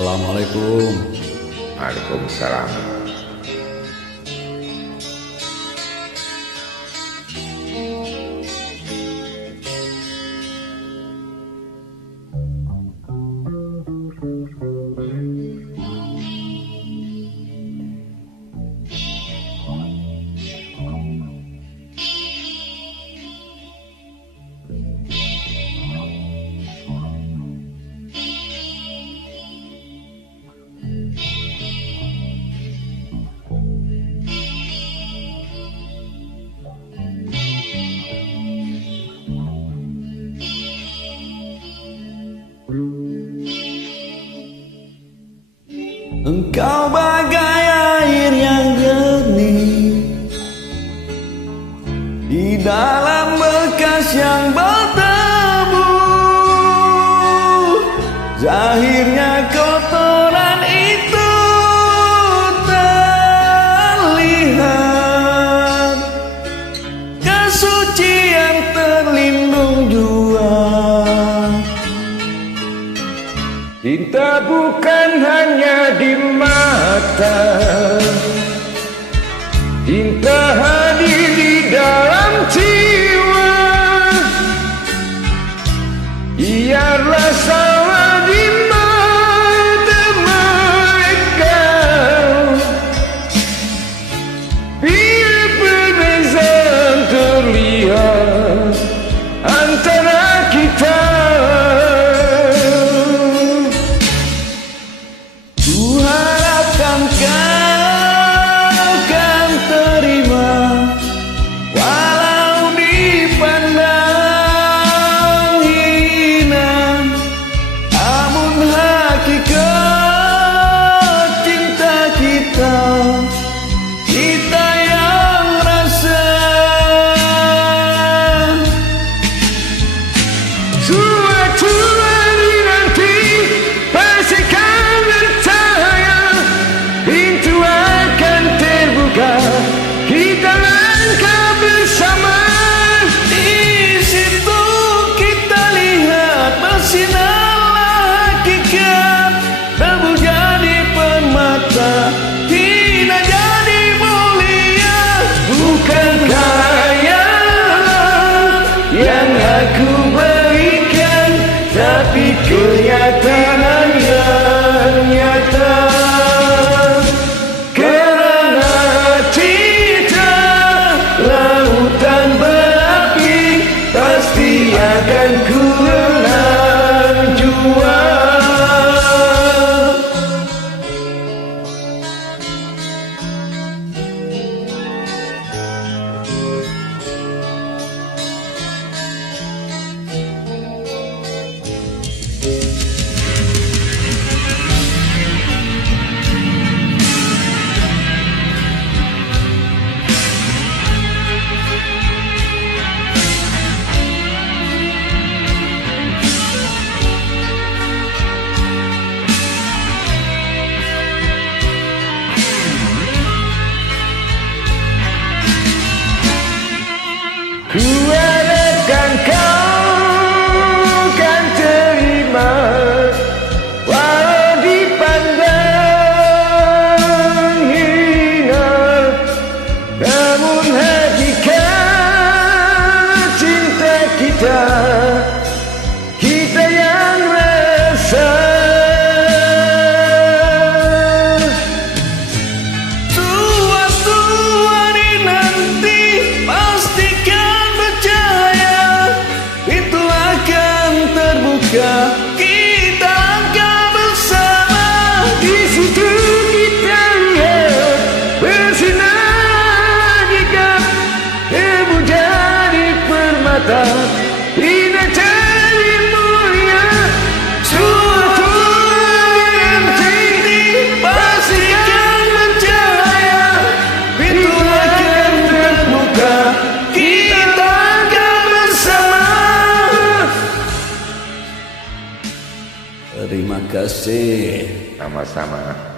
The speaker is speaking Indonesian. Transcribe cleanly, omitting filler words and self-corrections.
Assalamualaikum. Waalaikumsalam. Engkau bagai air yang jernih di dalam bekas yang berdebu. Zahirnya kotoran itu terlihat, kesucian terlindung jua. Cinta bukan hanya di mata, cinta hadir di dalam jiwa. Biarlah sama di mata mereka, biar perbezaan terlihat antara kita. Kuharapkan kau kan terima, walau dipandang hina. Namun hakikat cinta kita, kita yang rasa. Suatu hari nanti pasti kau bercahaya, pintu akan terbuka, kita langkah bersama. Di situ kita lihat bersinarlah hakikat, tebu jadi permata, hina jadi mulia. Bukan kaya yang aku berikan, tapi kenyataan yang nyata. Kerana cinta lautan berapi, pasti akan ku renang jua. Ku harapkan kau kan terima, walau dipandang hina. Namun hakikat cinta kita, kita yang rasa. Suatu hari nanti pastikan bercahaya, pintu akan terbuka, kita langkah bersama. Di situ kita lihat bersinar hakikat, tebu jadi permata, hina jadi mulia. Suatu hari nanti pastikan bercahaya, pintu akan terbuka, kita akan bersama. Terima kasih. Sama-sama.